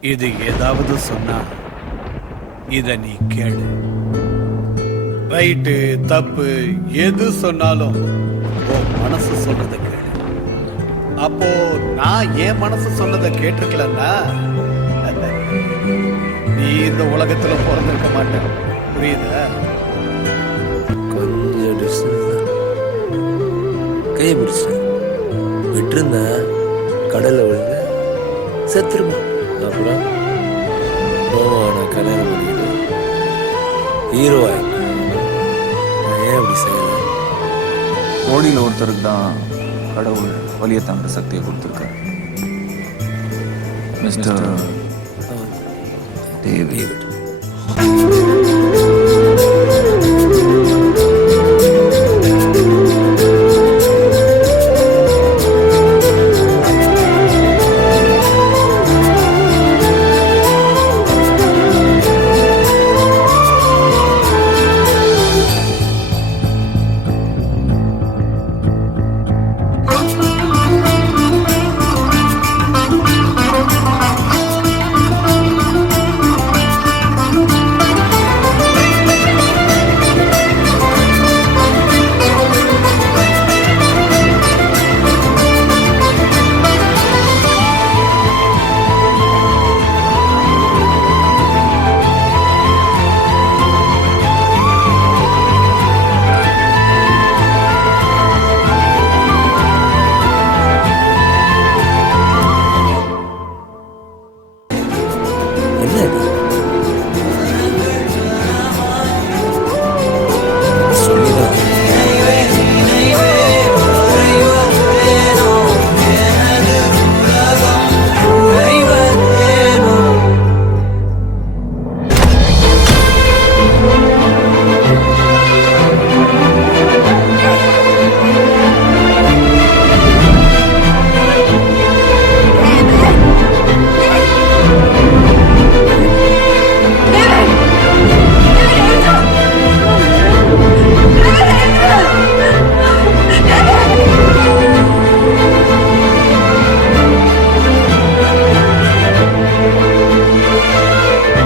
இது ஏதாவது சொன்னா இத நீ கேளு. ரைட்டு தப்பு எது சொன்னாலும் உன் மனசு சொன்னதை கேளு. அப்போ நான் என் மனசு சொன்னதை கேட்டிருக்கலன்னா நீ இந்த உலகத்துல பிறந்திருக்க மாட்டேன். புரியுதா? கொஞ்சம் டிஸ்டன்ஸ் தான். கையை பிடிச்சேன் விட்டுருந்தா கடல்ல விழுந்து செத்துருமா. அப்புறம் நான் கல்யாணம் பண்ணிக்கிறேன் ஹீரோவாய். நான் ஏன் அப்படி செய்யலை? கோடியில் ஒருத்தருக்கு தான் கடவுள் வலியை தாங்குற சக்தியை கொடுத்துருக்காரு. Mister David.